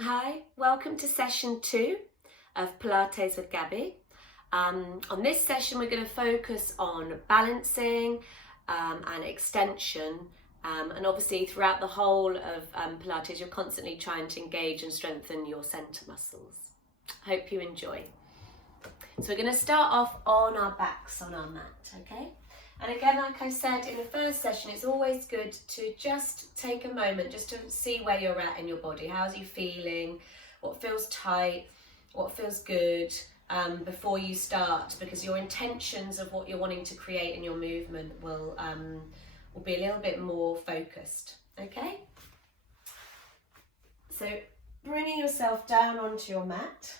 Hi, welcome to session 2 of Pilates with Gaby. On this session we're going to focus on balancing and extension, and obviously throughout the whole of Pilates you're constantly trying to engage and strengthen your centre muscles. Hope you enjoy. So we're going to start off on our backs on our mat, okay? And again, like I said in the first session, it's always good to just take a moment just to see where you're at in your body. How's you feeling? What feels tight? What feels good? Before you start, because your intentions of what you're wanting to create in your movement will be a little bit more focused, okay? So bringing yourself down onto your mat.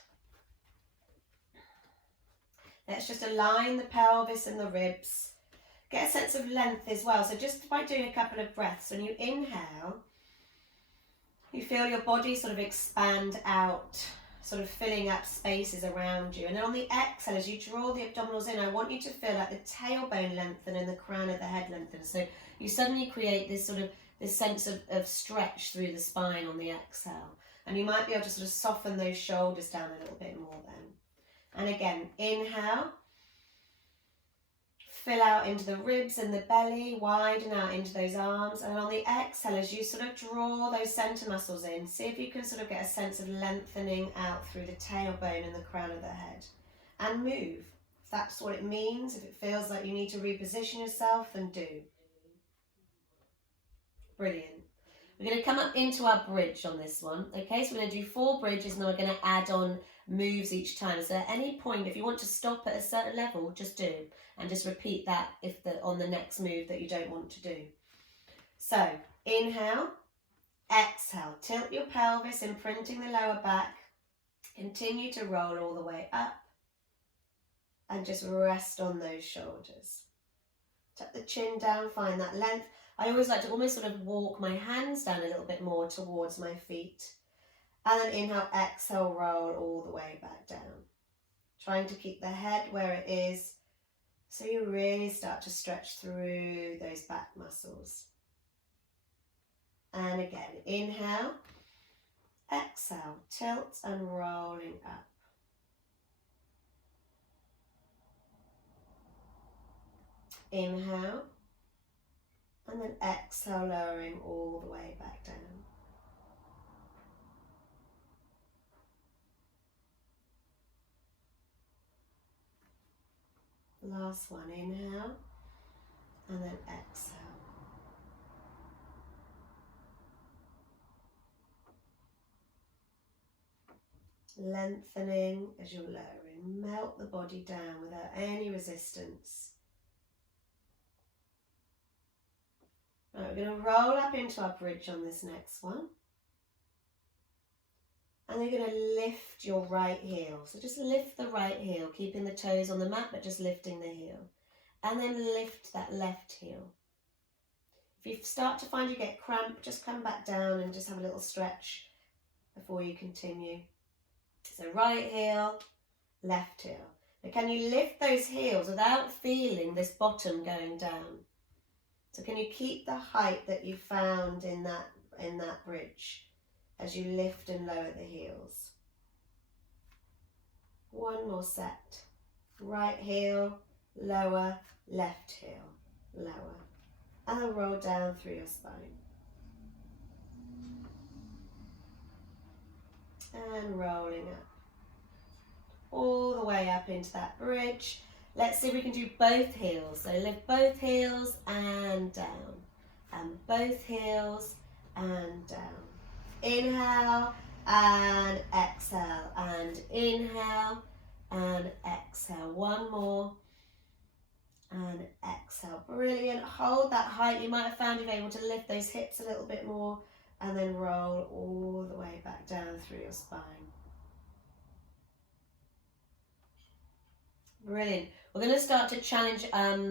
Let's just align the pelvis and the ribs. Get a sense of length as well. So just by doing a couple of breaths, when you inhale, you feel your body sort of expand out, sort of filling up spaces around you. And then on the exhale, as you draw the abdominals in, I want you to feel like the tailbone lengthen and the crown of the head lengthen. So you suddenly create this sense of stretch through the spine on the exhale. And you might be able to sort of soften those shoulders down a little bit more then. And again, inhale. Fill out into the ribs and the belly, widen out into those arms. And on the exhale, as you sort of draw those centre muscles in, see if you can sort of get a sense of lengthening out through the tailbone and the crown of the head. And move. If that's what it means, if it feels like you need to reposition yourself, then do. Brilliant. We're going to come up into our bridge on this one. Okay, so we're going to do 4 bridges and then we're going to add on moves each time. So at any point, if you want to stop at a certain level, just do. And just repeat that on the next move that you don't want to do. So inhale, exhale, tilt your pelvis, imprinting the lower back. Continue to roll all the way up. And just rest on those shoulders. Tuck the chin down, find that length. I always like to almost sort of walk my hands down a little bit more towards my feet. And then inhale, exhale, roll all the way back down. Trying to keep the head where it is so you really start to stretch through those back muscles. And again, inhale, exhale, tilt and rolling up. Inhale. And then exhale, lowering all the way back down. Last one, inhale, and then exhale. Lengthening as you're lowering. Melt the body down without any resistance. Right, we're going to roll up into our bridge on this next one. And you're going to lift your right heel. So just lift the right heel, keeping the toes on the mat, but just lifting the heel. And then lift that left heel. If you start to find you get cramp, just come back down and just have a little stretch before you continue. So right heel, left heel. Now can you lift those heels without feeling this bottom going down? So can you keep the height that you found in that bridge as you lift and lower the heels? One more set. Right heel, lower, left heel, lower. And then roll down through your spine. And rolling up. All the way up into that bridge. Let's see if we can do both heels. So lift both heels and down. And both heels and down. Inhale and exhale. And inhale and exhale. One more. And exhale. Brilliant. Hold that height. You might have found you're able to lift those hips a little bit more. And then roll all the way back down through your spine. Brilliant. We're going to start to challenge, hang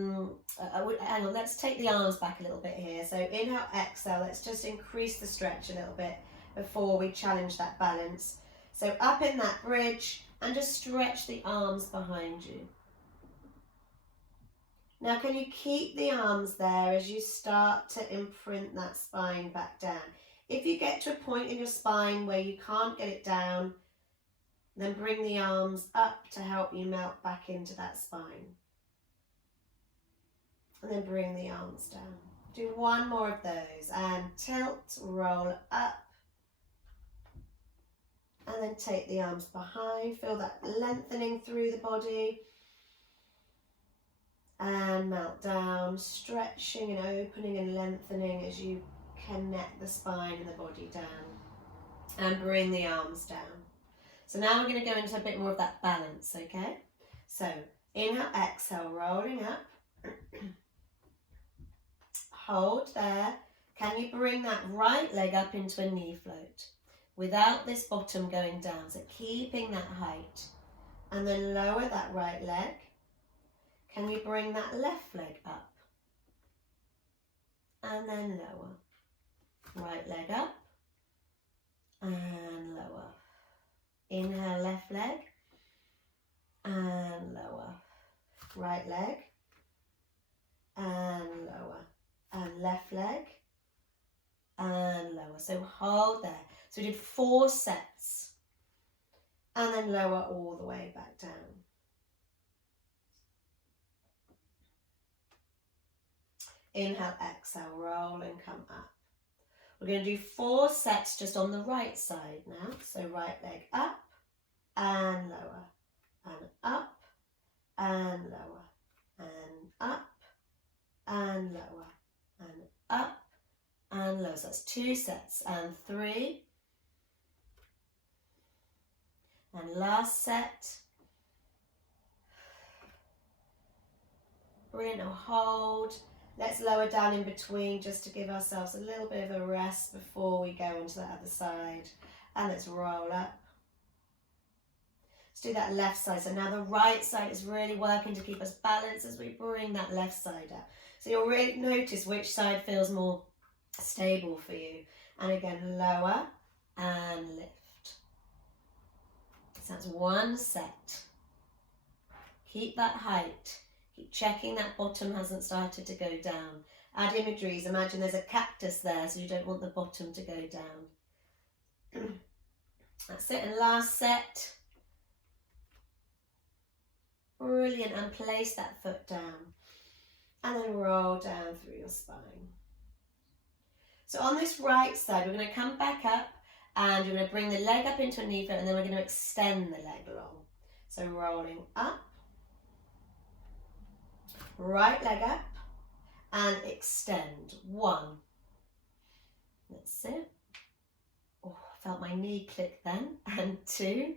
on, let's take the arms back a little bit here. So inhale, exhale, let's just increase the stretch a little bit before we challenge that balance. So up in that bridge and just stretch the arms behind you. Now can you keep the arms there as you start to imprint that spine back down? If you get to a point in your spine where you can't get it down, then bring the arms up to help you melt back into that spine. And then bring the arms down. Do one more of those and tilt, roll up. And then take the arms behind. Feel that lengthening through the body. And melt down, stretching and opening and lengthening as you connect the spine and the body down. And bring the arms down. So now we're going to go into a bit more of that balance, okay? So inhale, exhale, rolling up. Hold there. Can you bring that right leg up into a knee float without this bottom going down? So keeping that height. And then lower that right leg. Can we bring that left leg up? And then lower. Right leg up. And lower. Inhale, left leg. And lower. Right leg. And lower. And left leg. And lower. So hold there. So we did 4 sets. And then lower all the way back down. Inhale, exhale, roll and come up. We're going to do 4 sets just on the right side now. So right leg up and lower and up and lower and up and lower and up and lower. So that's 2 sets and 3. And last set. Brilliant. Now hold. Let's lower down in between just to give ourselves a little bit of a rest before we go into the other side. And let's roll up. Let's do that left side. So now the right side is really working to keep us balanced as we bring that left side up. So you'll really notice which side feels more stable for you. And again, lower and lift. So that's 1 set. Keep that height. Keep checking that bottom hasn't started to go down. Add imageries. Imagine there's a cactus there, so you don't want the bottom to go down. That's it. And last set. Brilliant. And place that foot down. And then roll down through your spine. So on this right side, we're going to come back up and you're going to bring the leg up into a knee foot and then we're going to extend the leg long. So rolling up. Right leg up and extend. 1. That's it. Oh, I felt my knee click then. And 2.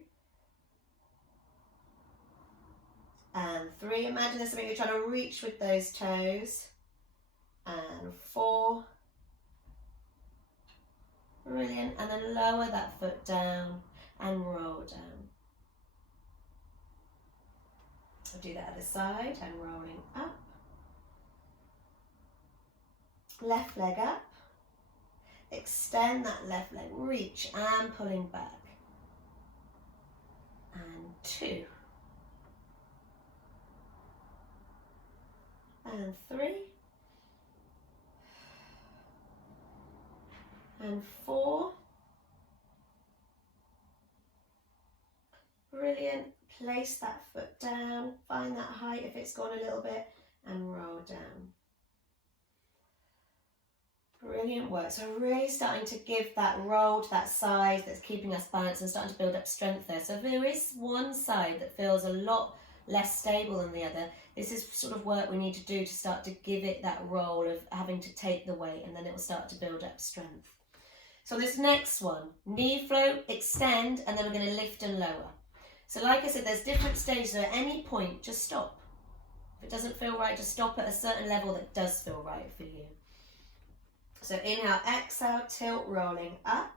And 3. Imagine there's something you're trying to reach with those toes. And 4. Brilliant. And then lower that foot down and roll down. I'll do that other side and rolling up. Left leg up. Extend that left leg. Reach and pulling back. And 2. And 3. And 4. Brilliant. Place that foot down, find that height if it's gone a little bit, and roll down. Brilliant work. So really starting to give that roll to that side that's keeping us balanced and starting to build up strength there. So if there is one side that feels a lot less stable than the other, this is sort of work we need to do to start to give it that roll of having to take the weight, and then it will start to build up strength. So this next one, knee float, extend, and then we're going to lift and lower. So like I said, there's different stages, so at any point, just stop. If it doesn't feel right, just stop at a certain level that does feel right for you. So inhale, exhale, tilt, rolling up.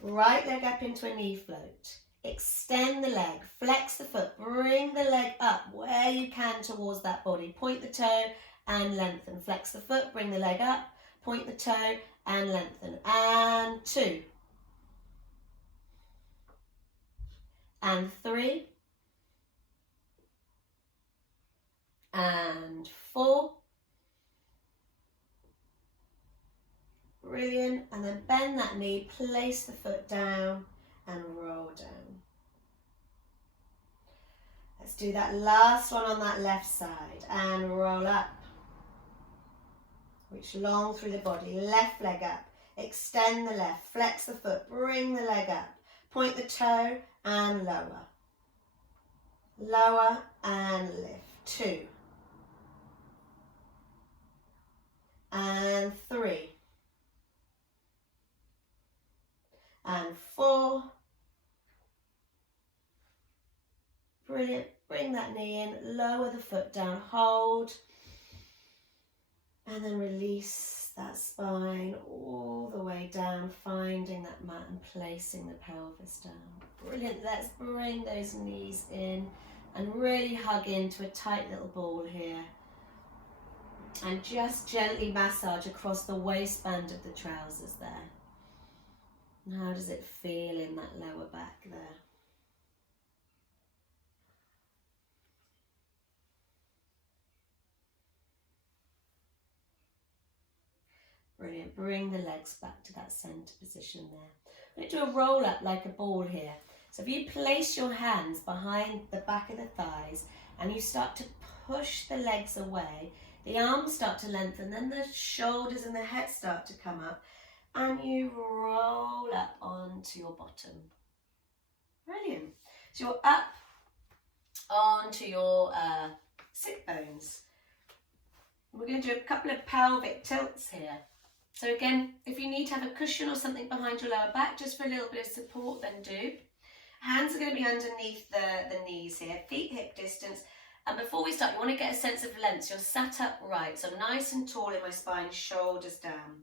Right leg up into a knee float. Extend the leg, flex the foot, bring the leg up where you can towards that body. Point the toe and lengthen. Flex the foot, bring the leg up, point the toe and lengthen. And 2. And 3. And 4. Brilliant. And then bend that knee, place the foot down and roll down. Let's do that last one on that left side and roll up. Reach long through the body, left leg up, extend the left, flex the foot, bring the leg up, point the toe and lower. Lower and lift. 2. And 3. And 4. Brilliant. Bring that knee in, lower the foot down, hold. And then release that spine all the way down, finding that mat and placing the pelvis down. Brilliant. Let's bring those knees in and really hug into a tight little ball here. And just gently massage across the waistband of the trousers there. And how does it feel in that lower back there? Brilliant. Bring the legs back to that centre position there. We're going to do a roll up like a ball here. So if you place your hands behind the back of the thighs and you start to push the legs away, the arms start to lengthen, then the shoulders and the head start to come up, and you roll up onto your bottom. Brilliant. So you're up onto your sit bones. We're going to do a couple of pelvic tilts here. So again, if you need to have a cushion or something behind your lower back, just for a little bit of support, then do. Hands are going to be underneath the knees here, feet hip distance. And before we start, you want to get a sense of length. So you're sat upright, so nice and tall in my spine, shoulders down.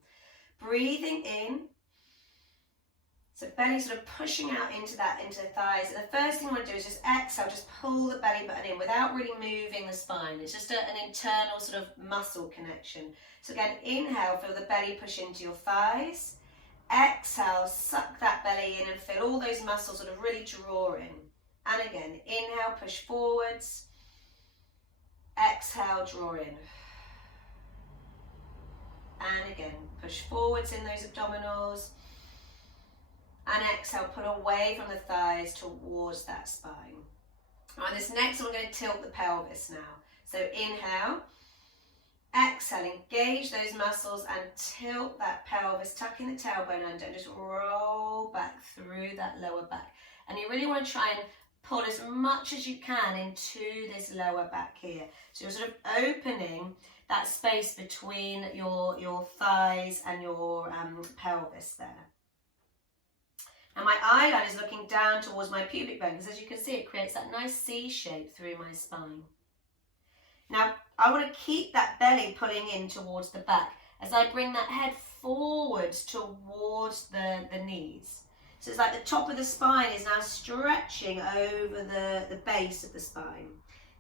Breathing in. So belly sort of pushing out into the thighs. And the first thing I want to do is just exhale, just pull the belly button in without really moving the spine. It's just an internal sort of muscle connection. So again, inhale, feel the belly push into your thighs. Exhale, suck that belly in and feel all those muscles sort of really draw in. And again, inhale, push forwards. Exhale, draw in. And again, push forwards in those abdominals. And exhale, pull away from the thighs towards that spine. Right, this next one, we're going to tilt the pelvis now. So inhale, exhale, engage those muscles and tilt that pelvis, tucking the tailbone under and just roll back through that lower back. And you really want to try and pull as much as you can into this lower back here. So you're sort of opening that space between your thighs and your pelvis there. And my eye line is looking down towards my pubic bone, because as you can see, it creates that nice C shape through my spine. Now, I want to keep that belly pulling in towards the back as I bring that head forwards towards the knees. So it's like the top of the spine is now stretching over the base of the spine.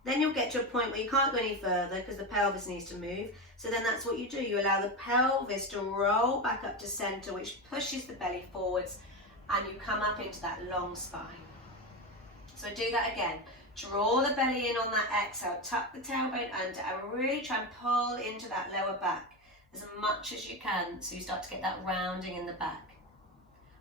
Then you'll get to a point where you can't go any further because the pelvis needs to move. So then that's what you do. You allow the pelvis to roll back up to center, which pushes the belly forwards, and you come up into that long spine. So do that again. Draw the belly in on that exhale, tuck the tailbone under, and really try and pull into that lower back as much as you can, so you start to get that rounding in the back.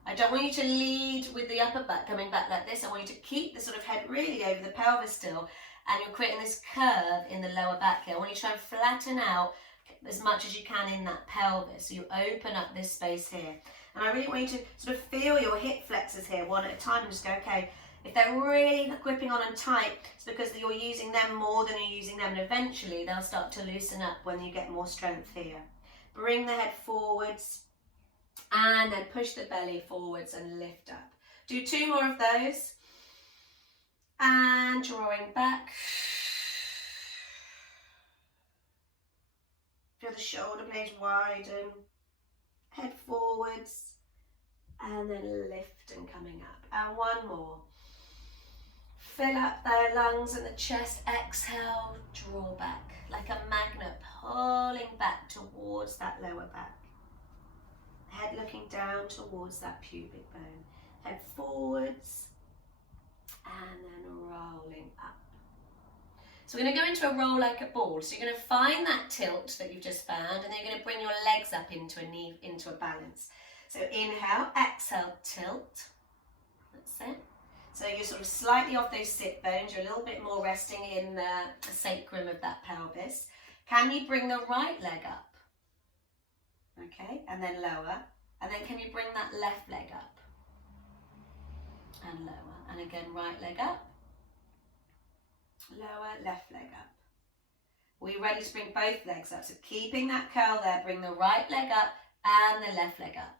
I don't want you to lead with the upper back coming back like this. I want you to keep the sort of head really over the pelvis still, and you're creating this curve in the lower back here. I want you to try and flatten out as much as you can in that pelvis, so you open up this space here. And I really want you to sort of feel your hip flexors here one at a time and just go, okay, if they're really gripping on and tight, it's because you're using them more than you're using them, and eventually they'll start to loosen up when you get more strength here. Bring the head forwards and then push the belly forwards and lift up. Do 2 more of those. And drawing back. Feel the shoulder blades widen. Head forwards. And then lift and coming up. And 1 more. Fill up the lungs and the chest. Exhale, draw back like a magnet, pulling back towards that lower back. Head looking down towards that pubic bone. Head forwards and then rolling up. So we're going to go into a roll like a ball. So you're going to find that tilt that you've just found, and then you're going to bring your legs up into a balance. So inhale, exhale, tilt. That's it. So you're sort of slightly off those sit bones. You're a little bit more resting in the sacrum of that pelvis. Can you bring the right leg up? Okay, and then lower. And then can you bring that left leg up? And lower. And again, right leg up. Lower, left leg up. We're ready to bring both legs up. So keeping that curl there, bring the right leg up and the left leg up.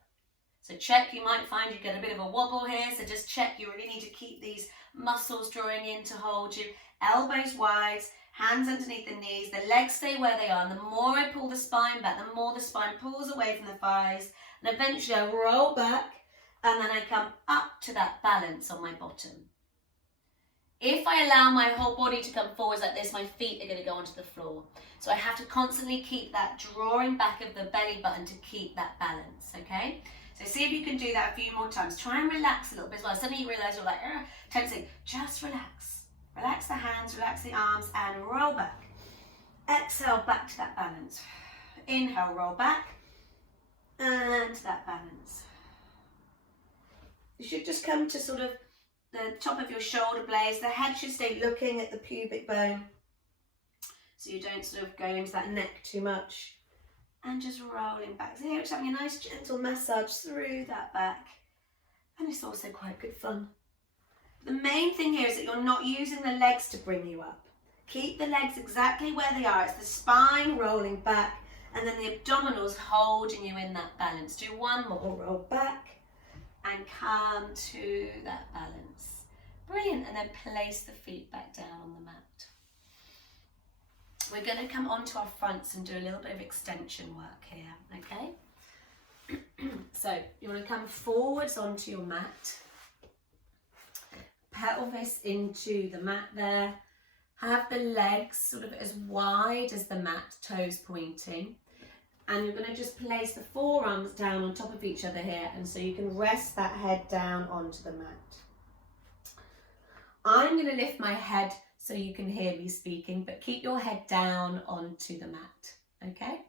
So check, you might find you get a bit of a wobble here, so just check, you really need to keep these muscles drawing in to hold you. Elbows wide, hands underneath the knees, the legs stay where they are, and the more I pull the spine back, the more the spine pulls away from the thighs, and eventually I roll back, and then I come up to that balance on my bottom. If I allow my whole body to come forwards like this, my feet are going to go onto the floor. So I have to constantly keep that drawing back of the belly button to keep that balance, okay? So see if you can do that a few more times. Try and relax a little bit as well. Suddenly you realise you're like, tensing. Just relax. Relax the hands, relax the arms, and roll back. Exhale, back to that balance. Inhale, roll back. And to that balance. You should just come to sort of the top of your shoulder blades. The head should stay looking at the pubic bone, so you don't sort of go into that neck too much. And just rolling back. So here we're just having a nice gentle massage through that back. And it's also quite good fun. The main thing here is that you're not using the legs to bring you up. Keep the legs exactly where they are. It's the spine rolling back, and then the abdominals holding you in that balance. Do one more. Roll back and come to that balance. Brilliant. And then place the feet back down on the mat. We're going to come onto our fronts and do a little bit of extension work here, okay? So you want to come forwards onto your mat, pelvis into the mat there, have the legs sort of as wide as the mat, toes pointing, and you're going to just place the forearms down on top of each other here, and so you can rest that head down onto the mat. I'm going to lift my head so you can hear me speaking, but keep your head down onto the mat, okay?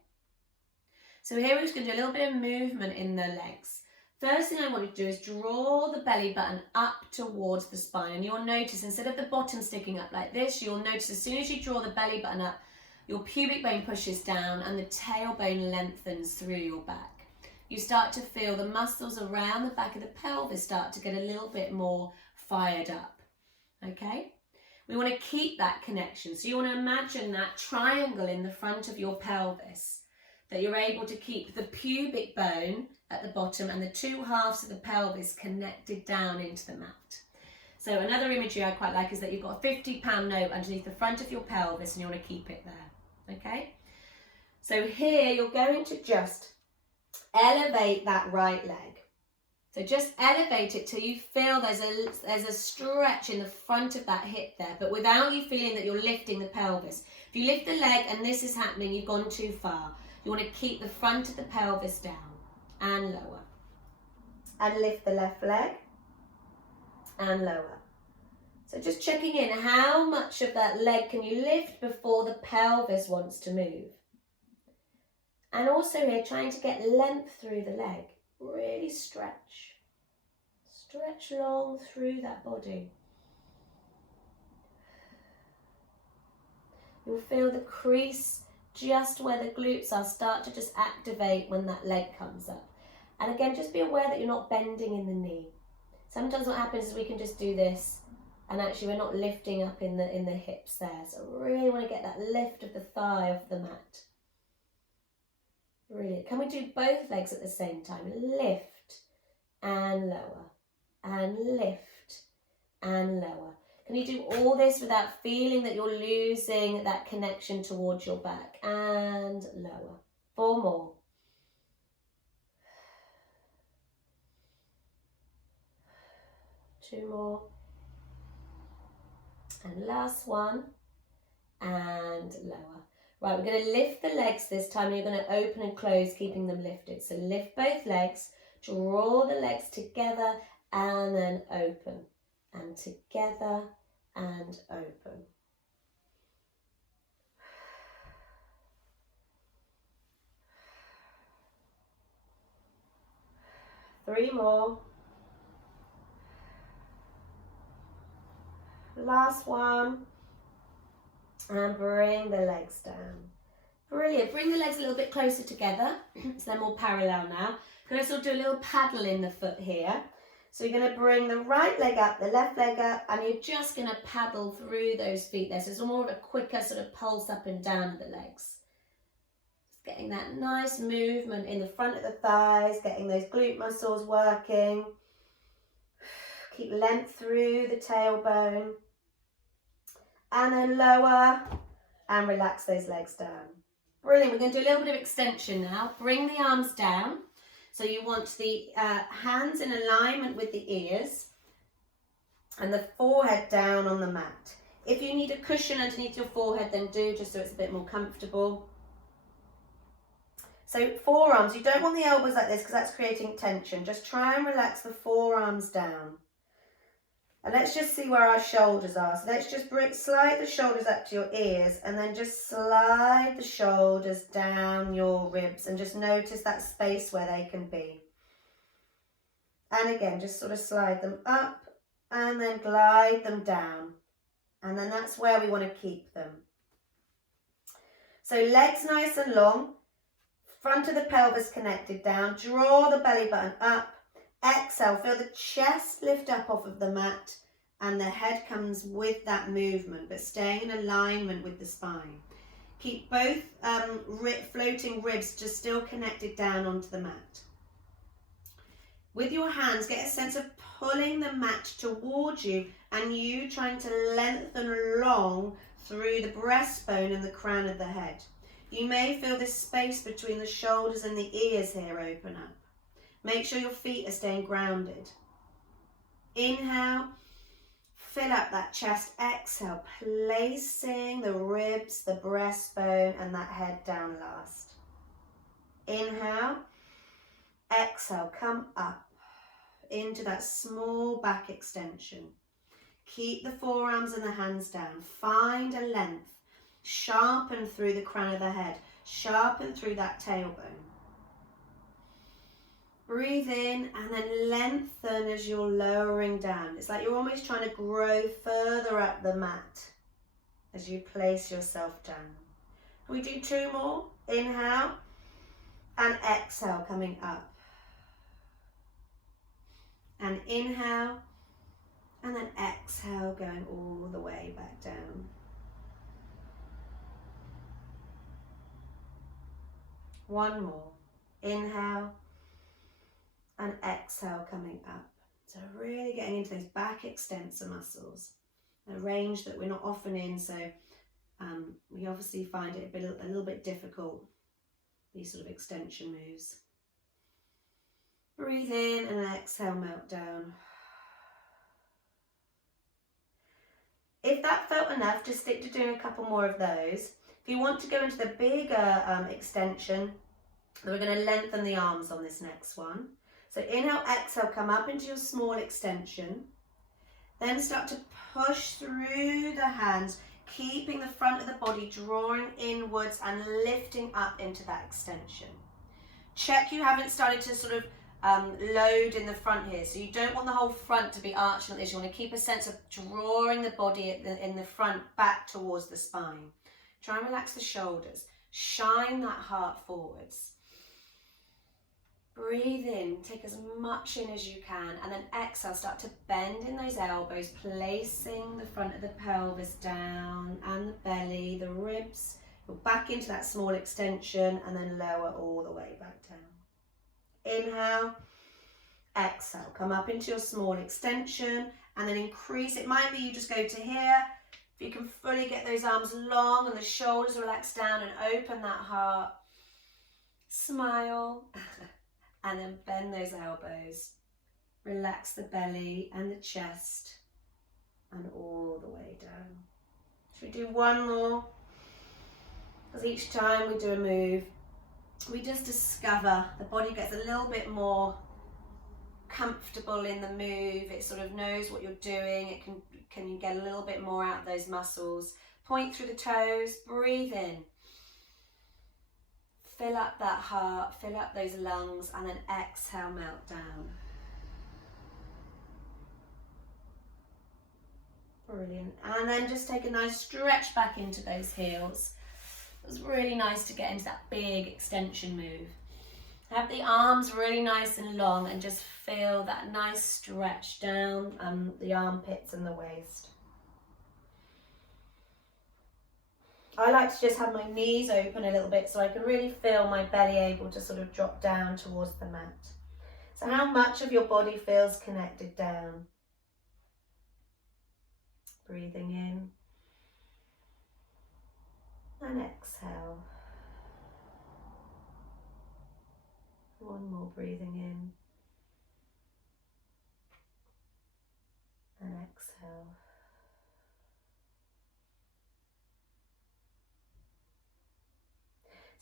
So here we're just going to do a little bit of movement in the legs. First thing I want you to do is draw the belly button up towards the spine, and you'll notice instead of the bottom sticking up like this, you'll notice as soon as you draw the belly button up, your pubic bone pushes down and the tailbone lengthens through your back. You start to feel the muscles around the back of the pelvis start to get a little bit more fired up, okay? We want to keep that connection. So you want to imagine that triangle in the front of your pelvis, that you're able to keep the pubic bone at the bottom and the two halves of the pelvis connected down into the mat. So another imagery I quite like is that you've got a 50-pound note underneath the front of your pelvis and you want to keep it there, okay? So here you're going to just elevate that right leg. So just elevate it till you feel there's a stretch in the front of that hip there, but without you feeling that you're lifting the pelvis. If you lift the leg and this is happening, you've gone too far. You want to keep the front of the pelvis down and lower. And lift the left leg and lower. So just checking in, how much of that leg can you lift before the pelvis wants to move? And also here, trying to get length through the leg. Really stretch. Stretch long through that body. You'll feel the crease just where the glutes are start to just activate when that leg comes up. And again, just be aware that you're not bending in the knee. Sometimes what happens is we can just do this and actually we're not lifting up in the hips there. So really want to get that lift of the thigh off the mat. Brilliant. Can we do both legs at the same time? Lift and lower, and lift and lower. Can you do all this without feeling that you're losing that connection towards your back? And lower. 4 more. Two more. And last one. And lower. Right, we're going to lift the legs this time. You're going to open and close, keeping them lifted. So lift both legs, draw the legs together, and then open. And together, and open. 3 more. Last one. And bring the legs down. Brilliant. Bring the legs a little bit closer together, so they're more parallel now. Can I sort of do a little paddle in the foot here? So you're going to bring the right leg up, the left leg up, and you're just going to paddle through those feet there. So it's more of a quicker sort of pulse up and down of the legs. Just getting that nice movement in the front of the thighs, getting those glute muscles working. Keep length through the tailbone. And then lower and relax those legs down. Brilliant. We're going to do a little bit of extension now. Bring the arms down. So you want the hands in alignment with the ears and the forehead down on the mat. If you need a cushion underneath your forehead, then do, just so it's a bit more comfortable. So forearms, you don't want the elbows like this because that's creating tension. Just try and relax the forearms down. And let's just see where our shoulders are. So let's just slide the shoulders up to your ears and then just slide the shoulders down your ribs and just notice that space where they can be. And again, just sort of slide them up and then glide them down. And then that's where we want to keep them. So legs nice and long, front of the pelvis connected down, draw the belly button up. Exhale, feel the chest lift up off of the mat and the head comes with that movement, but staying in alignment with the spine. Keep both floating ribs just still connected down onto the mat. With your hands, get a sense of pulling the mat towards you and you trying to lengthen along through the breastbone and the crown of the head. You may feel this space between the shoulders and the ears here open up. Make sure your feet are staying grounded. Inhale, fill up that chest. Exhale, placing the ribs, the breastbone, and that head down last. Inhale, exhale, come up into that small back extension. Keep the forearms and the hands down. Find a length. Sharpen through the crown of the head. Sharpen through that tailbone. Breathe in and then lengthen as you're lowering down. It's like you're almost trying to grow further up the mat as you place yourself down. We do 2 more. Inhale and exhale, coming up. And inhale and then exhale, going all the way back down. One more. Inhale. And exhale, coming up. So really getting into those back extensor muscles, a range that we're not often in, so we obviously find it a little bit difficult, these sort of extension moves. Breathe in and exhale, melt down. If that felt enough, just stick to doing a couple more of those. If you want to go into the bigger extension, we're going to lengthen the arms on this next one. So inhale, exhale, come up into your small extension. Then start to push through the hands, keeping the front of the body drawing inwards and lifting up into that extension. Check you haven't started to sort of load in the front here. So you don't want the whole front to be arched like this. You want to keep a sense of drawing the body in the front back towards the spine. Try and relax the shoulders. Shine that heart forwards. Breathe in, take as much in as you can, and then exhale, start to bend in those elbows, placing the front of the pelvis down and the belly, the ribs. Go back into that small extension and then lower all the way back down. Inhale, exhale, come up into your small extension and then increase. It might be you just go to here. If you can fully get those arms long and the shoulders relaxed down and open that heart, smile. And then bend those elbows, relax the belly and the chest and all the way down. Should we do one more? Because each time we do a move, we just discover the body gets a little bit more comfortable in the move. It sort of knows what you're doing. Can you get a little bit more out of those muscles? Point through the toes, breathe in. fill up that heart, fill up those lungs, and then exhale, melt down. Brilliant. And then just take a nice stretch back into those heels. It was really nice to get into that big extension move. Have the arms really nice and long and just feel that nice stretch down the armpits and the waist. I like to just have my knees open a little bit so I can really feel my belly able to sort of drop down towards the mat. So how much of your body feels connected down? Breathing in and exhale. One more, breathing in and exhale.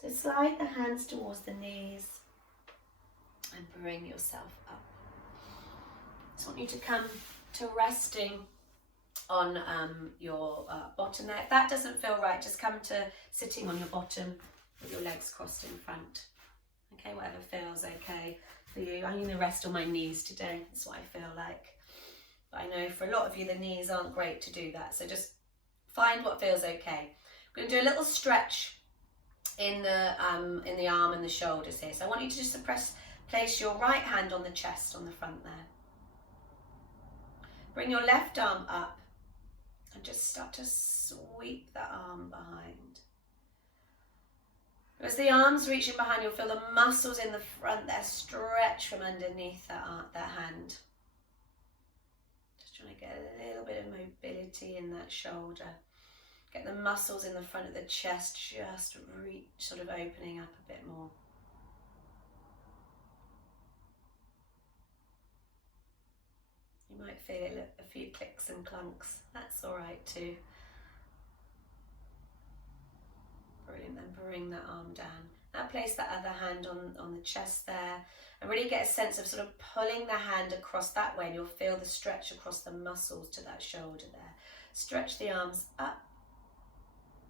So slide the hands towards the knees and bring yourself up. Just want you to come to resting on your bottom there. If that doesn't feel right, just come to sitting on your bottom with your legs crossed in front. Okay, whatever feels okay for you. I'm going to rest on my knees today. That's what I feel like. But I know for a lot of you, the knees aren't great to do that. So just find what feels okay. I'm going to do a little stretch in the arm and the shoulders here. So I want you to just place your right hand on the chest on the front there. Bring your left arm up and just start to sweep the arm behind. As the arms reaching behind, you'll feel the muscles in the front there stretch from underneath that hand. Just trying to get a little bit of mobility in that shoulder. Get the muscles in the front of the chest just sort of opening up a bit more. You might feel a few clicks and clunks. That's all right too. Brilliant. Then bring that arm down. Now place that other hand on the chest there and really get a sense of sort of pulling the hand across that way, and you'll feel the stretch across the muscles to that shoulder there. Stretch the arms up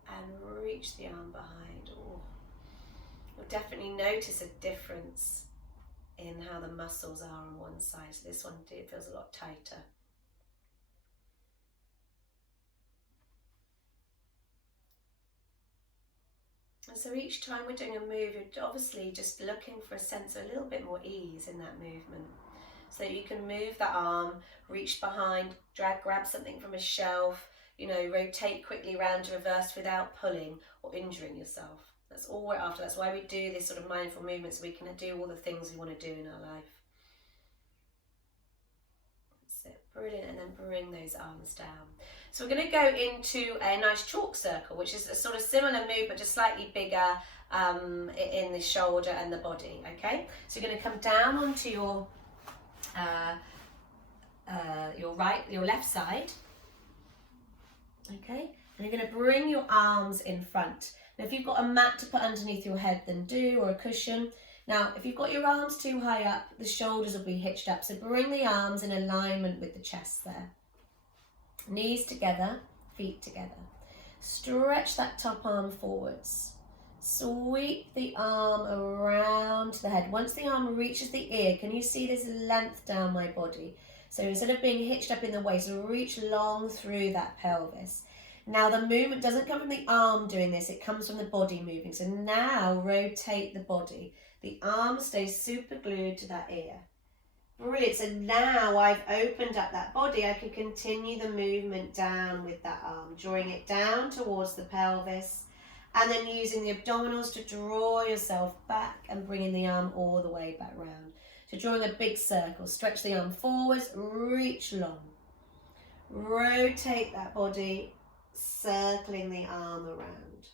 and reach the arm behind. Ooh. You'll definitely notice a difference in how the muscles are on one side. So this one feels a lot tighter. And so each time we're doing a move, you're obviously just looking for a sense of a little bit more ease in that movement. So you can move the arm, reach behind, grab something from a shelf, rotate quickly around to reverse without pulling or injuring yourself. That's all we're after. That's why we do this sort of mindful movement, so we can do all the things we want to do in our life. That's it. Brilliant. And then bring those arms down. So we're going to go into a nice chalk circle, which is a sort of similar move, but just slightly bigger in the shoulder and the body. Okay. So you're going to come down onto your left side. Okay. And you're going to bring your arms in front. Now, if you've got a mat to put underneath your head, then do, or a cushion. Now, if you've got your arms too high up, the shoulders will be hitched up. So bring the arms in alignment with the chest there. Knees together, feet together. Stretch that top arm forwards. Sweep the arm around the head. Once the arm reaches the ear, can you see this length down my body? So instead of being hitched up in the waist, reach long through that pelvis. Now the movement doesn't come from the arm doing this, it comes from the body moving. So now rotate the body. The arm stays super glued to that ear. Brilliant. So now I've opened up that body, I can continue the movement down with that arm, drawing it down towards the pelvis, and then using the abdominals to draw yourself back and bringing the arm all the way back round. So drawing a big circle, stretch the arm forwards, reach long. Rotate that body, circling the arm around.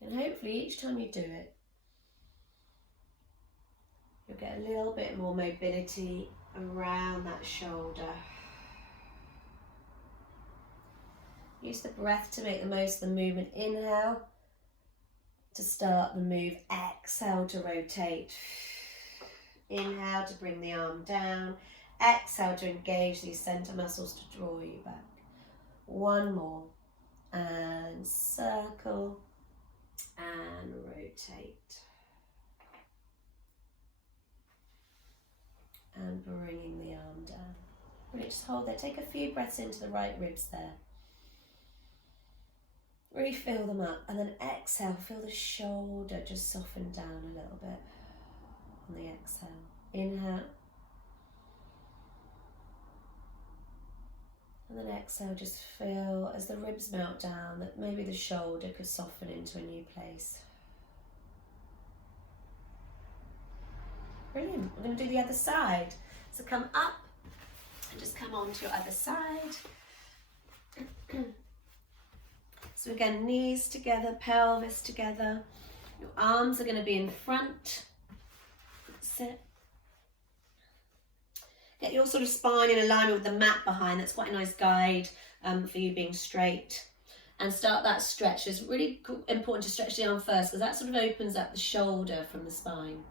And hopefully each time you do it, you'll get a little bit more mobility around that shoulder. Use the breath to make the most of the movement. Inhale to start the move. Exhale to rotate. Inhale to bring the arm down. Exhale to engage these center muscles to draw you back. One more. and circle and rotate. And bringing the arm down. Really just hold there. Take a few breaths into the right ribs there. Really fill them up, and then exhale. Feel the shoulder just soften down a little bit on the exhale. Inhale. And then exhale, just feel as the ribs melt down that maybe the shoulder could soften into a new place. Brilliant. We're going to do the other side. So come up and just come on to your other side. So again, knees together, pelvis together. Your arms are going to be in front. Sit. Get your sort of spine in alignment with the mat behind. That's quite a nice guide for you being straight. And start that stretch. It's really important to stretch the arm first because that sort of opens up the shoulder from the spine.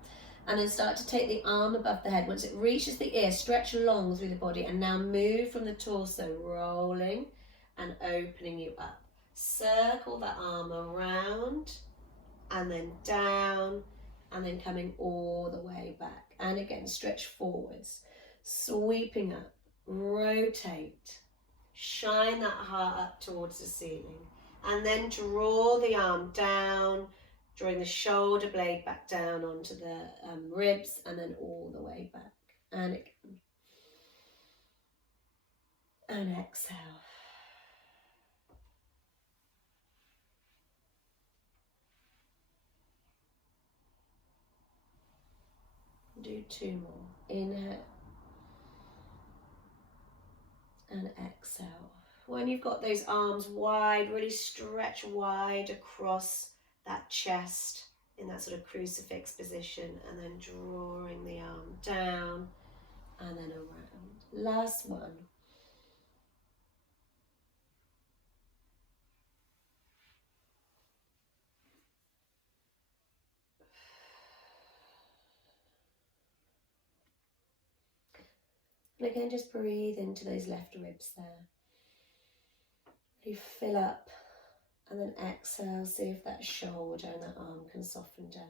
And then start to take the arm above the head. Once it reaches the ear, stretch long through the body and now move from the torso, rolling and opening you up. Circle that arm around and then down and then coming all the way back. And again, stretch forwards, sweeping up, rotate, shine that heart up towards the ceiling and then draw the arm down, drawing the shoulder blade back down onto the ribs and then all the way back. And again. And exhale. Do two more. Inhale. And exhale. When you've got those arms wide, really stretch wide across that chest in that sort of crucifix position and then drawing the arm down and then around. Last one. And again, just breathe into those left ribs there. You fill up and then exhale, see if that shoulder and that arm can soften down.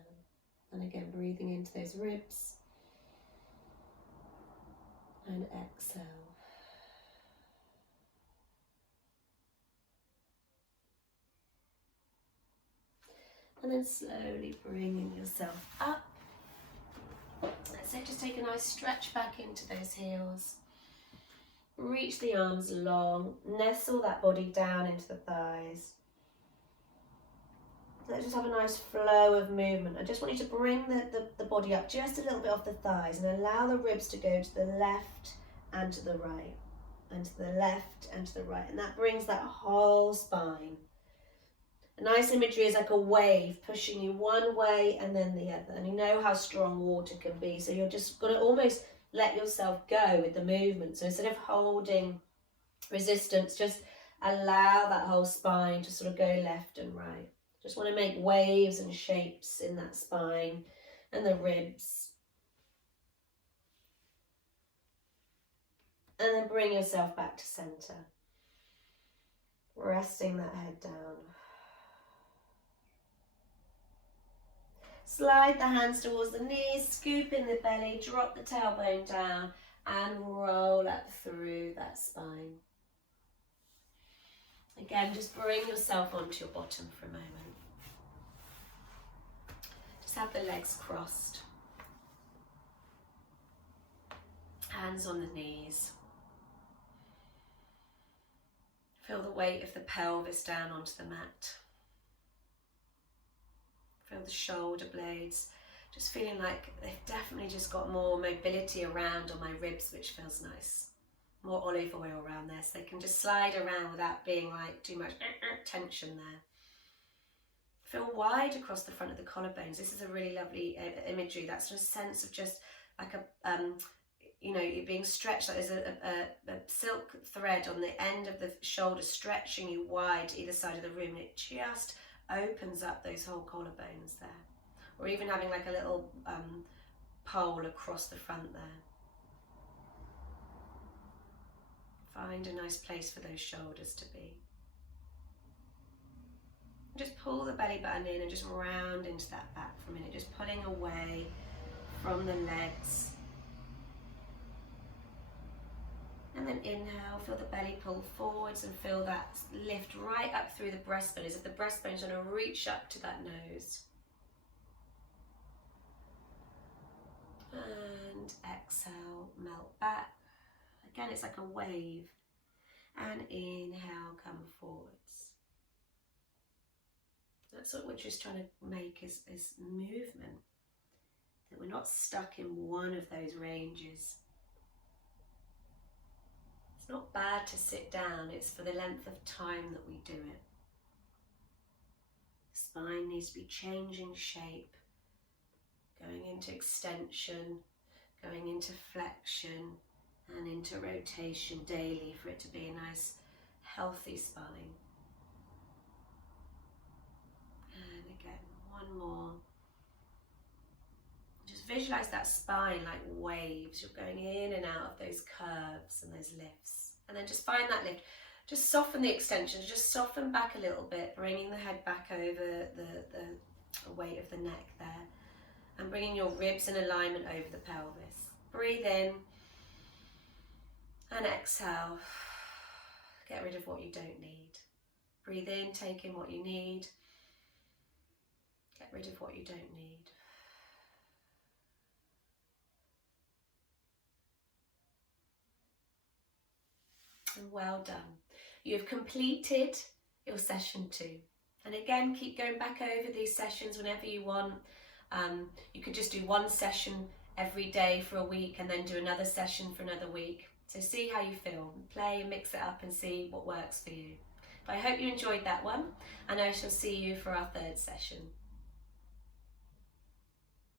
And again, breathing into those ribs and exhale. And then slowly bringing yourself up. That's it, just take a nice stretch back into those heels. Reach the arms long, nestle that body down into the thighs. Let's just have a nice flow of movement. I just want you to bring the body up just a little bit off the thighs and allow the ribs to go to the left and to the right, and to the left and to the right. And that brings that whole spine. A nice imagery is like a wave pushing you one way and then the other. And you know how strong water can be. So you're just going to almost let yourself go with the movement. So instead of holding resistance, just allow that whole spine to sort of go left and right. Just want to make waves and shapes in that spine and the ribs. And then bring yourself back to center. Resting that head down. Slide the hands towards the knees, scoop in the belly, drop the tailbone down and roll up through that spine. Again, just bring yourself onto your bottom for a moment. Just have the legs crossed. Hands on the knees. Feel the weight of the pelvis down onto the mat. Feel the shoulder blades, just feeling like they've definitely just got more mobility around on my ribs, which feels nice. More olive oil around there, so they can just slide around without being like too much tension there. Feel wide across the front of the collarbones. This is a really lovely imagery. That sort of sense of just like a, you know, you're being stretched. Like there's a silk thread on the end of the shoulder stretching you wide to either side of the room. And it just opens up those whole collarbones there, or even having like a little pole across the front there. Find a nice place for those shoulders to be. Just pull the belly button in and just round into that back for a minute, just pulling away from the legs. And then inhale, feel the belly pull forwards and feel that lift right up through the breastbone, as if the breastbone's going to reach up to that nose. And exhale, melt back. Again, it's like a wave. And inhale, come forwards. That's what we're just trying to make is movement. That we're not stuck in one of those ranges. It's not bad to sit down, it's for the length of time that we do it. The spine needs to be changing shape, going into extension, going into flexion and into rotation daily for it to be a nice healthy spine. And again, one more. Just visualize that spine like waves. You're going in and out of those curves and those lifts. And then just find that lift. Just soften the extension. Just soften back a little bit, bringing the head back over the weight of the neck there. And bringing your ribs in alignment over the pelvis. Breathe in. And exhale. Get rid of what you don't need. Breathe in, take in what you need. Get rid of what you don't need. And well done. You have completed your session 2. And again, keep going back over these sessions whenever you want. You could just do one session every day for a week and then do another session for another week. So see how you feel. Play and mix it up and see what works for you. But I hope you enjoyed that one, and I shall see you for our 3rd session.